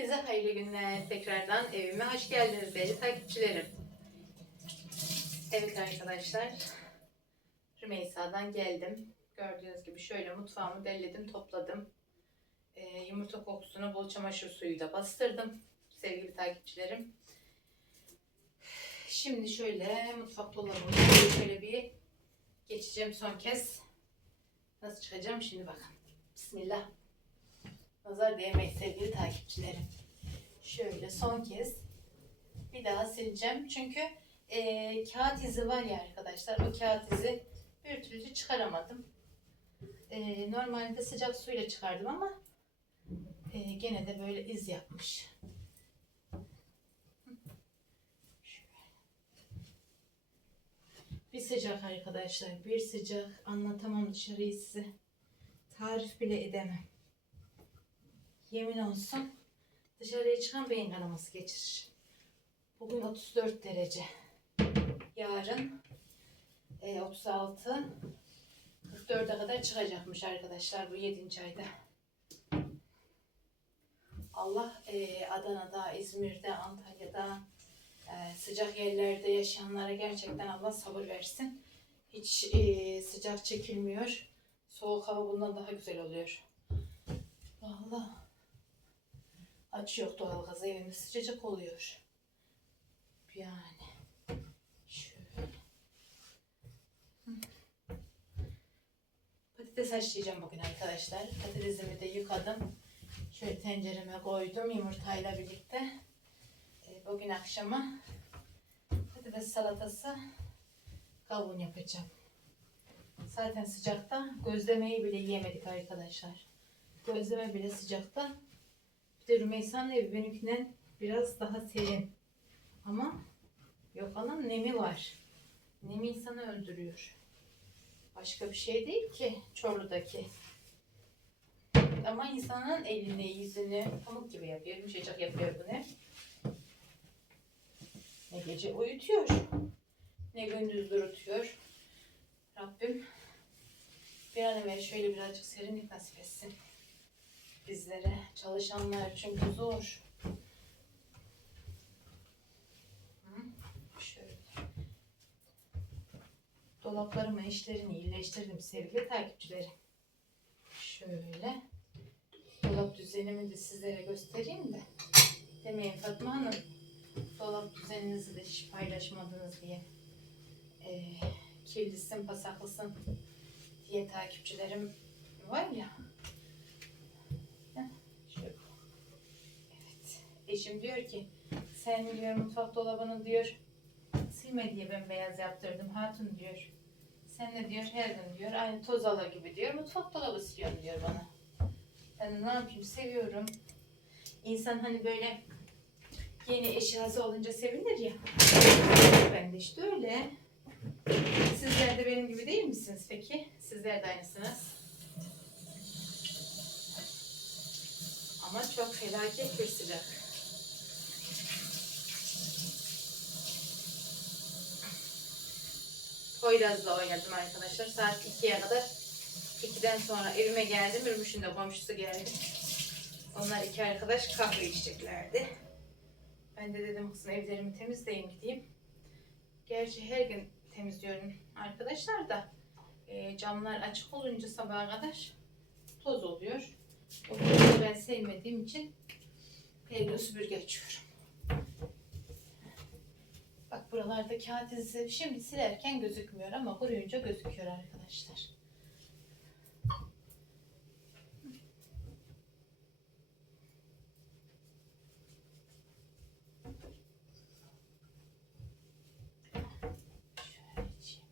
Herkese hayırlı günler. Tekrardan evime hoş geldiniz değerli takipçilerim. Evet arkadaşlar. Rümeysa'dan geldim. Gördüğünüz gibi şöyle mutfağımı delledim, topladım. Ee, yumurta kokusunu bol çamaşır suyuyla bastırdım. Sevgili takipçilerim. Şimdi şöyle mutfak dolabımı şöyle bir geçeceğim son kez. Nasıl çıkacağım şimdi bakın. Bismillah. Nazar değmeyin sevgili takipçilerim. Şöyle son kez bir daha sileceğim. Çünkü eee, kağıt izi var ya arkadaşlar. O kağıt izi bir türlü çıkaramadım. Eee, normalde sıcak suyla çıkardım ama eee, gene de böyle iz yapmış. Bir sıcak arkadaşlar. Bir sıcak. Anlatamam dışarıyı size. Tarif bile edemem. Yemin olsun dışarıya çıkan beyin kanaması geçirir. Bugün 34 derece. Yarın e, 36 44'e kadar çıkacakmış arkadaşlar bu 7. ayda. Allah e, Adana'da, İzmir'de, Antalya'da e, sıcak yerlerde yaşayanlara gerçekten Allah sabır versin. Hiç e, sıcak çekilmiyor. Soğuk hava bundan daha güzel oluyor. Vallahi Aç yok doğalgaz evimiz sıcacık oluyor. Yani. Şöyle. Patates haşlayacağım bugün arkadaşlar. Patatesimi de yıkadım. Şöyle tencereme koydum yumurtayla birlikte. Ee, Bugün akşama patates salatası kavun yapacağım. Zaten sıcakta gözlemeyi bile yiyemedik arkadaşlar. Gözleme bile sıcakta bir de Rümeysa'nın evi benimkinden biraz daha serin. Ama yok anam nemi var. Nemi insanı öldürüyor. Başka bir şey değil ki Çorlu'daki. Ama insanın elini, yüzünü pamuk gibi yapıyor. Yumuşacık yapıyor bu ne? Ne gece uyutuyor. Ne gündüz durutuyor. Rabbim bir an evvel şöyle birazcık serinlik nasip etsin bizlere, çalışanlar çünkü zor. Şöyle. Dolaplarımın işlerini iyileştirdim sevgili takipçilerim. Şöyle. Dolap düzenimi de sizlere göstereyim de. Demeyin Fatma Hanım. Dolap düzeninizi de hiç paylaşmadınız diye. Ee, kirlisin, pasaklısın diye takipçilerim var ya. Şöyle. Evet. Eşim diyor ki sen diyor mutfak dolabını diyor silme diye ben beyaz yaptırdım hatun diyor. Sen de diyor her gün diyor aynı toz alır gibi diyor mutfak dolabı siliyorum diyor bana. Ben de ne yapayım seviyorum. İnsan hani böyle yeni eşyası olunca sevinir ya. Ben de işte öyle. Sizler de benim gibi değil misiniz peki? Sizler de aynısınız. Ama çok felaket bir sıcak. Poyraz'la oynadım arkadaşlar. Saat 2'ye kadar. 2'den sonra evime geldim. Ürmüş'ün de komşusu geldi. Onlar iki arkadaş kahve içeceklerdi. Ben de dedim kızım evlerimi temizleyeyim gideyim. Gerçi her gün temizliyorum arkadaşlar da e, camlar açık olunca sabaha kadar toz oluyor. O ben sevmediğim için her gün süpürge açıyorum. Buralarda kağıt izi şimdi silerken gözükmüyor ama kuruyunca gözüküyor arkadaşlar. Şöyle içeyim.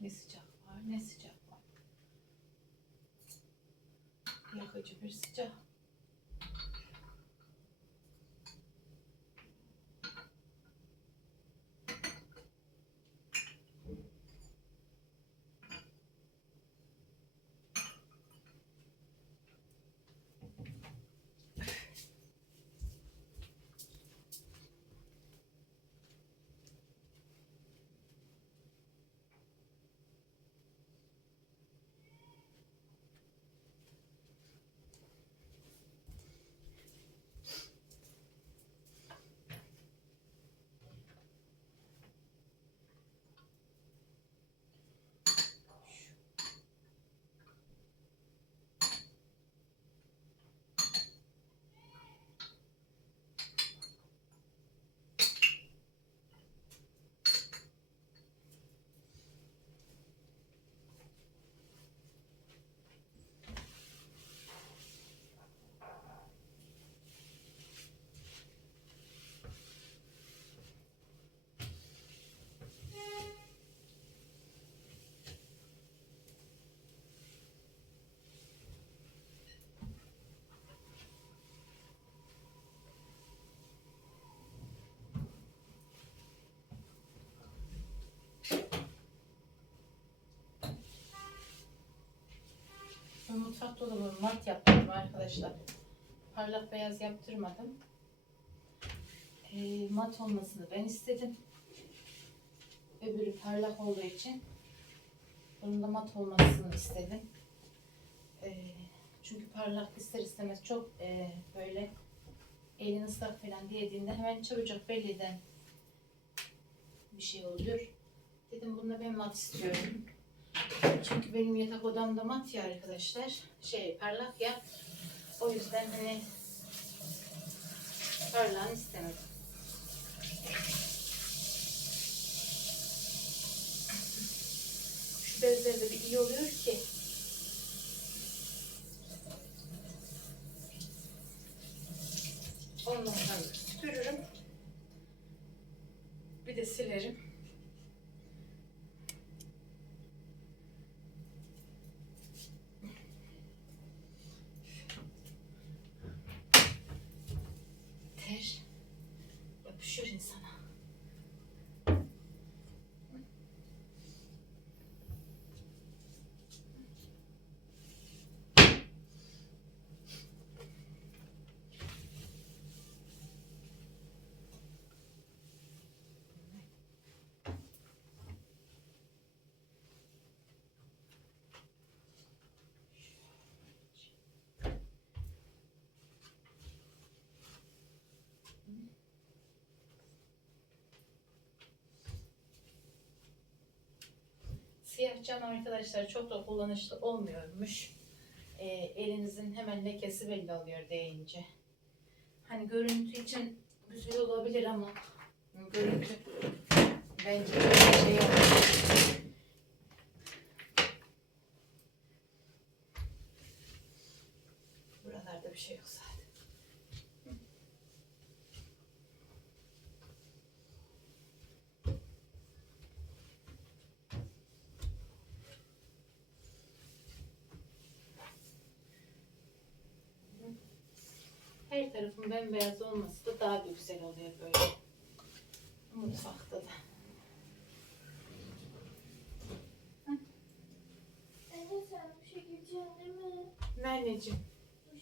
Ne sıcak var, ne sıcak var. Yakıcı bir sıcak. Mutfak dolabı mat yaptım arkadaşlar. Parlak beyaz yaptırmadım. Ee, mat olmasını ben istedim. Öbürü parlak olduğu için bunun da mat olmasını istedim. Ee, çünkü parlak ister istemez çok e, böyle elin ıslak falan diyediğinde hemen çabucak belli eden bir şey oluyor. Dedim bunda ben mat istiyorum. Çünkü benim yatak odamda mat ya arkadaşlar. Şey parlak ya. O yüzden hani parlağını istemedim. Şu bezler de bir iyi oluyor ki. Ondan sonra süpürürüm. Bir de silerim. Siyah cam arkadaşlar çok da kullanışlı olmuyormuş. Ee, elinizin hemen lekesi belli oluyor deyince. Hani görüntü için güzel olabilir ama görüntü bence böyle şey olmuyor. Buralarda bir şey yok zaten. Her tarafın bembeyaz olması da daha bir güzel oluyor böyle. Mutfakta da. Evet sen bu şey gideceksin değil mi? Ne anneciğim?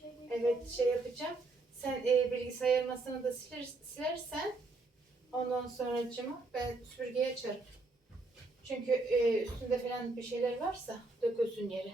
Şey Evet şey yapacağım. Sen e, bilgisayar masanı da siler, silersen ondan sonra ben süpürgeyi açarım. Çünkü e, üstünde falan bir şeyler varsa dökülsün yere.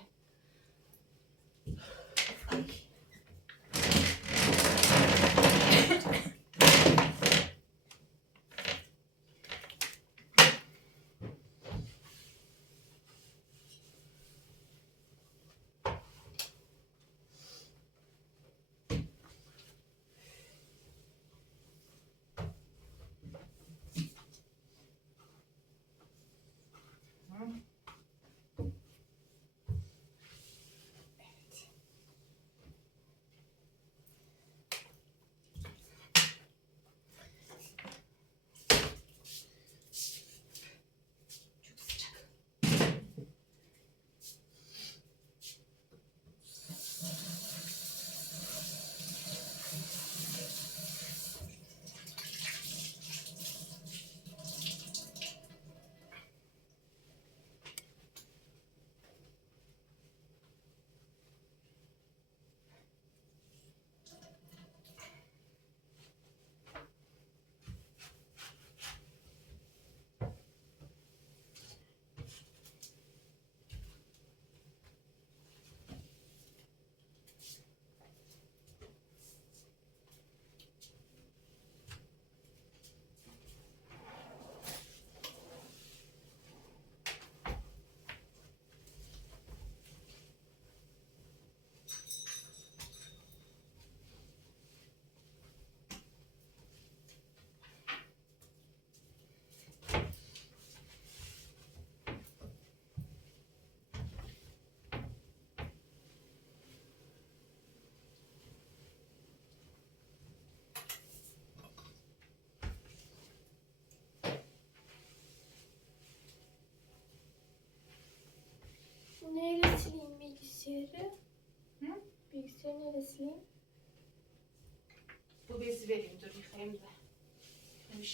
Neyle sileyim? Bu bezi vereyim dur yıkayayım da. Bir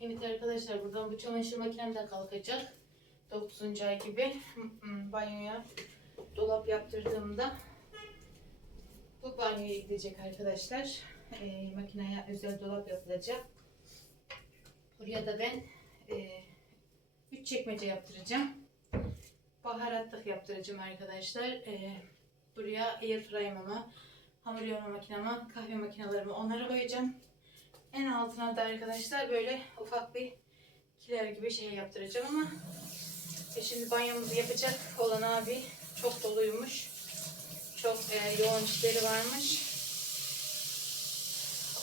Evet arkadaşlar buradan bu çamaşır makinem kalkacak. 9. ay gibi banyoya dolap yaptırdığımda bu banyoya gidecek arkadaşlar. Ee, makineye özel dolap yapılacak. Buraya da ben e, 3 çekmece yaptıracağım. Baharatlık yaptıracağım arkadaşlar. Ee, buraya airfryer'ımı, hamur yoğurma makinemi, kahve makinelerimi onları koyacağım. En altına da arkadaşlar böyle ufak bir kiler gibi şey yaptıracağım ama e şimdi banyomuzu yapacak olan abi çok doluymuş. Çok e, yoğun işleri varmış.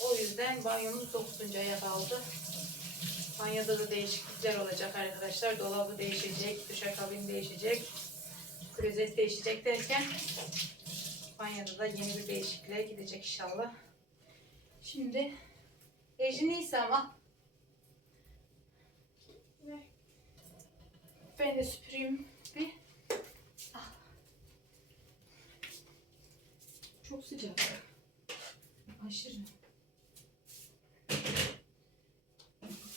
O yüzden banyomuz 9. aya kaldı. Banyoda da değişiklikler olacak arkadaşlar. Dolabı değişecek, duşakabin değişecek, klozet değişecek derken banyoda da yeni bir değişikliğe gidecek inşallah. Şimdi Ejin neyse ama ben de süpüreyim bir. Ah. Çok sıcak. Aşırı.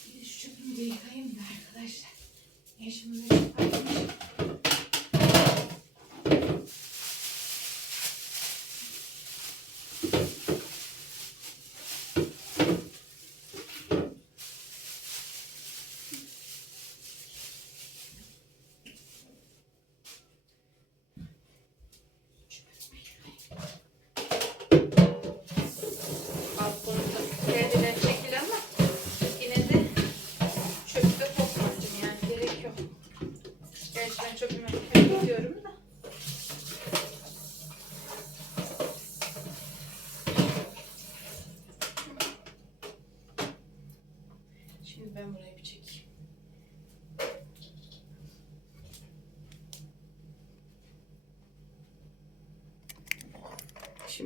Bir de şu çöpümü de yıkayayım da arkadaşlar. Eşimi böyle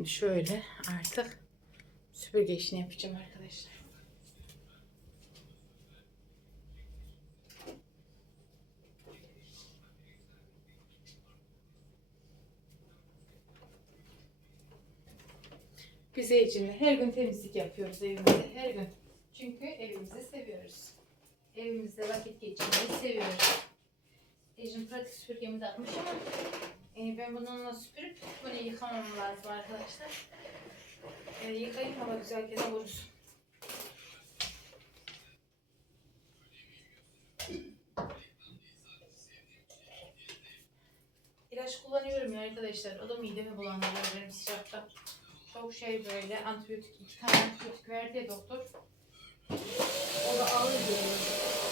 Şimdi şöyle artık süpürge işini yapacağım arkadaşlar. Biz Ece'yle her gün temizlik yapıyoruz evimizde her gün. Çünkü evimizi seviyoruz. Evimizde vakit geçirmeyi seviyoruz. Ece'nin pratik süpürgemi de atmış ama e, ben bununla süpürüp bunu yıkamam lazım arkadaşlar. E, yıkayıp hava güzelken vururuz. İlaç kullanıyorum ya arkadaşlar. O da midemi bulandırıyor benim sıcakta. Çok şey böyle antibiyotik, iki tane antibiyotik verdi ya doktor. O da ağır geliyor.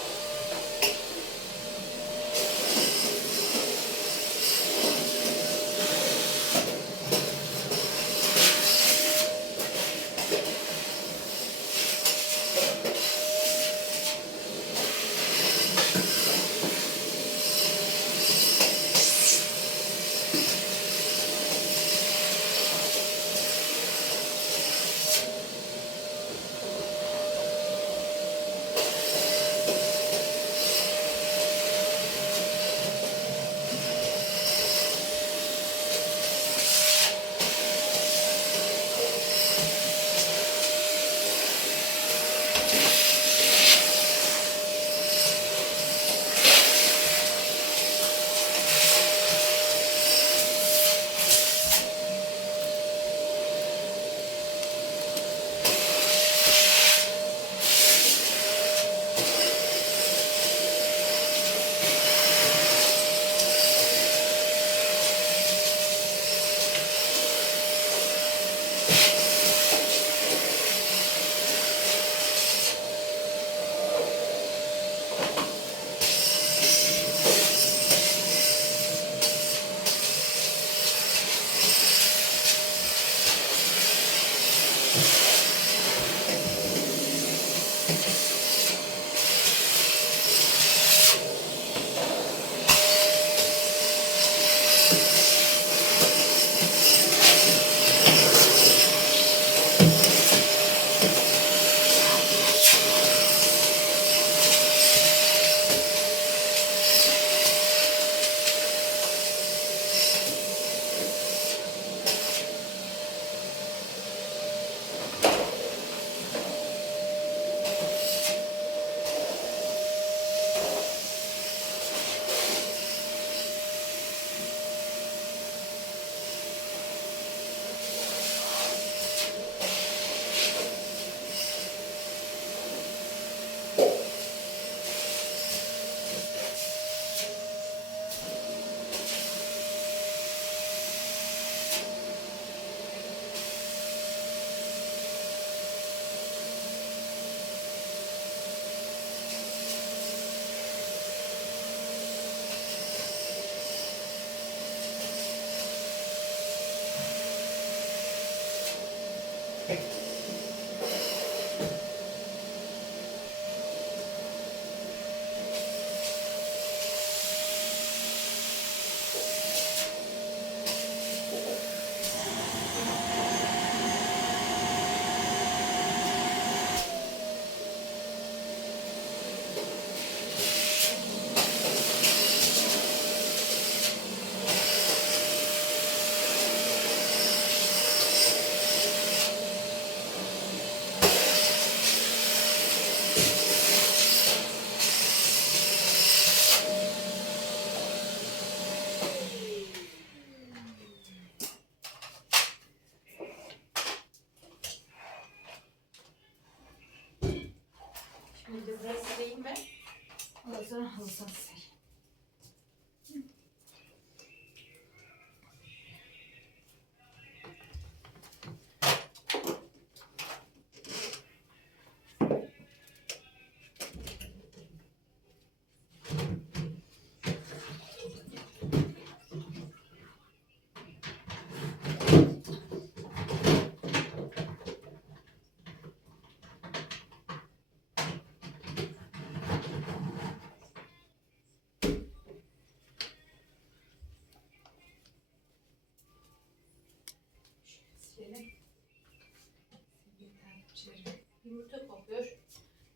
De burası sileyim ben. Ondan sonra halısını sileyim. Takipçilerim. Yumurta kokuyor.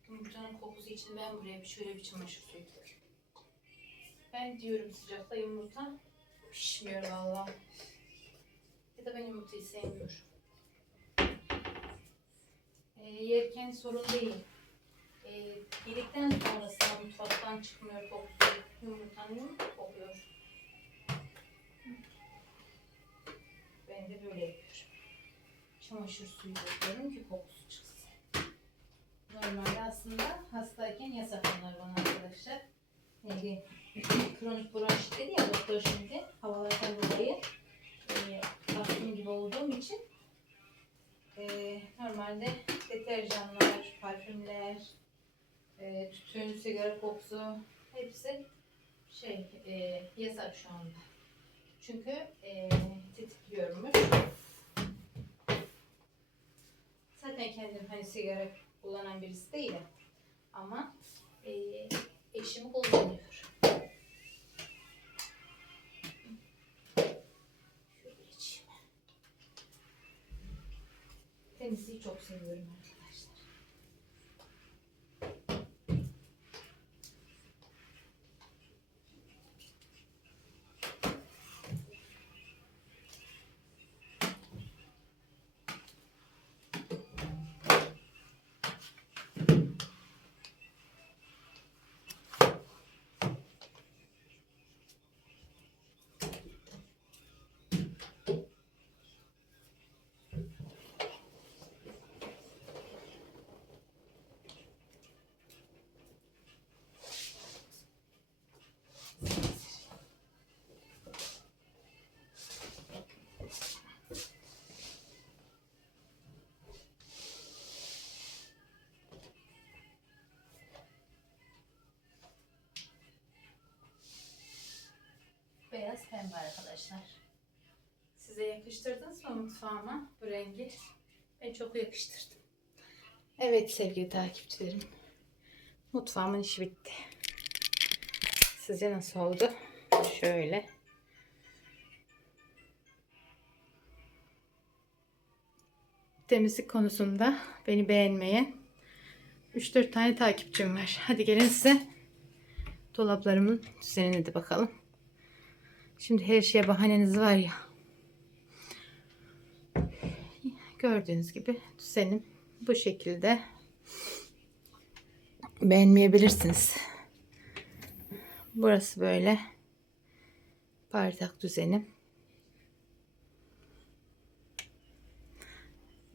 Yumurtanın kokusu için ben buraya bir şöyle bir çamaşır suyu. Ben diyorum sıcakta yumurta pişmiyor valla. Ya da ben yumurtayı sevmiyorum. E, yerken sorun değil. E, yedikten sonrasında mutfaktan çıkmıyor kokusu. Yumurtanın yumurta kokuyor. Ben de böyle yapıyorum. Çamaşır suyu döküyorum ki kokusu çıksın. Normalde aslında hastayken yasak onlar bana arkadaşlar. Neydi? Kronik bronşit dedi ya doktor şimdi havalardan dolayı e, astım gibi olduğum için e, normalde deterjanlar, parfümler, e, tütün, sigara kokusu hepsi şey e, yasak şu anda. Çünkü e, tetikliyormuş. Zaten kendim hani sigara kullanan birisi değilim. Ama e, eşim kullanıyor. Temizliği çok seviyorum pembe arkadaşlar. Size yakıştırdınız mı mutfağıma bu rengi? Ben çok yakıştırdım. Evet sevgili takipçilerim. Mutfağımın işi bitti. Sizce nasıl oldu? Şöyle. Temizlik konusunda beni beğenmeyen 3-4 tane takipçim var. Hadi gelin size dolaplarımın düzenine de bakalım. Şimdi her şeye bahaneniz var ya. Gördüğünüz gibi düzenim bu şekilde. Beğenmeyebilirsiniz. Burası böyle bardak düzenim.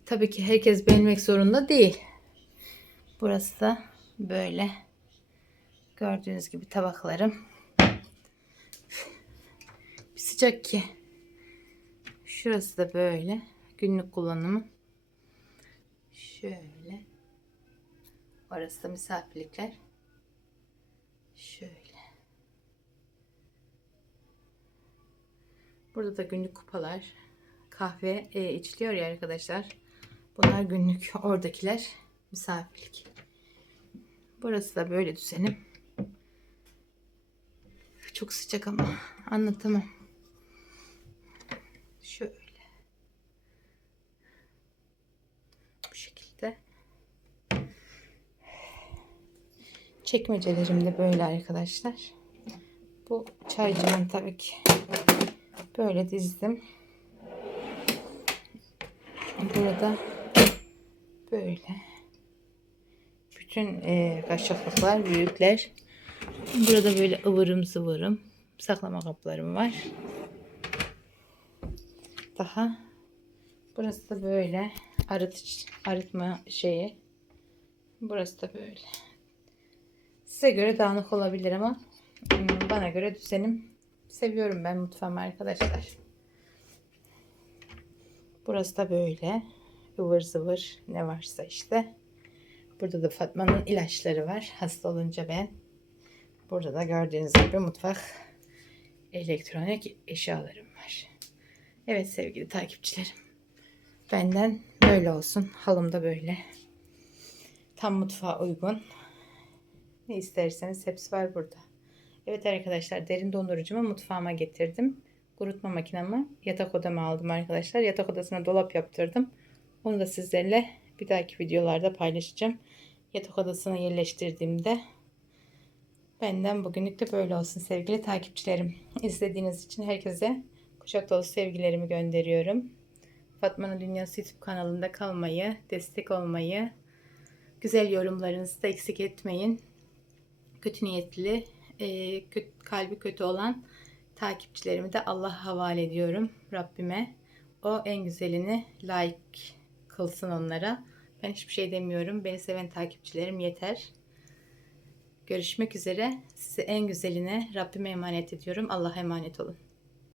Tabii ki herkes beğenmek zorunda değil. Burası da böyle. Gördüğünüz gibi tabaklarım. Sıcak ki. Şurası da böyle. Günlük kullanımı. Şöyle. Orası da misafirlikler. Şöyle. Burada da günlük kupalar. Kahve e, içiliyor ya arkadaşlar. Bunlar günlük. Oradakiler misafirlik. Burası da böyle düzenim. Çok sıcak ama anlatamam. Şöyle. Bu şekilde. Çekmecelerim de böyle arkadaşlar. Bu çaycımın tabii ki böyle dizdim. Burada böyle bütün e, kaşıklıklar, büyükler. Burada böyle ıvırım zıvırım saklama kaplarım var. Daha burası da böyle arıt arıtma şeyi. Burası da böyle. Size göre dağınık olabilir ama hmm, bana göre düzenim seviyorum ben mutfağımı arkadaşlar. Burası da böyle ıvır zıvır ne varsa işte. Burada da Fatma'nın ilaçları var. Hasta olunca ben. Burada da gördüğünüz gibi mutfak elektronik eşyalarım. Evet sevgili takipçilerim. Benden böyle olsun. Halım da böyle. Tam mutfağa uygun. Ne isterseniz hepsi var burada. Evet arkadaşlar derin dondurucumu mutfağıma getirdim. Kurutma makinamı yatak odama aldım arkadaşlar. Yatak odasına dolap yaptırdım. Onu da sizlerle bir dahaki videolarda paylaşacağım. Yatak odasına yerleştirdiğimde benden bugünlük de böyle olsun sevgili takipçilerim. İzlediğiniz için herkese kucak dolu sevgilerimi gönderiyorum. Fatma'nın Dünyası YouTube kanalında kalmayı, destek olmayı, güzel yorumlarınızı da eksik etmeyin. Kötü niyetli, e, kötü, kalbi kötü olan takipçilerimi de Allah'a havale ediyorum Rabbime. O en güzelini layık kılsın onlara. Ben hiçbir şey demiyorum. Beni seven takipçilerim yeter. Görüşmek üzere. Size en güzeline Rabbime emanet ediyorum. Allah'a emanet olun.